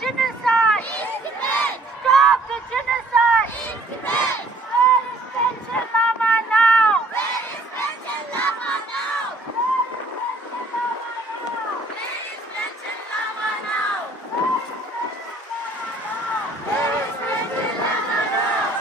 genocide! Stop the genocide! Where is Vincent Lama now? Where is Vincent Lama now? Where is Vincent Lama now? Where is Vincent Lama now?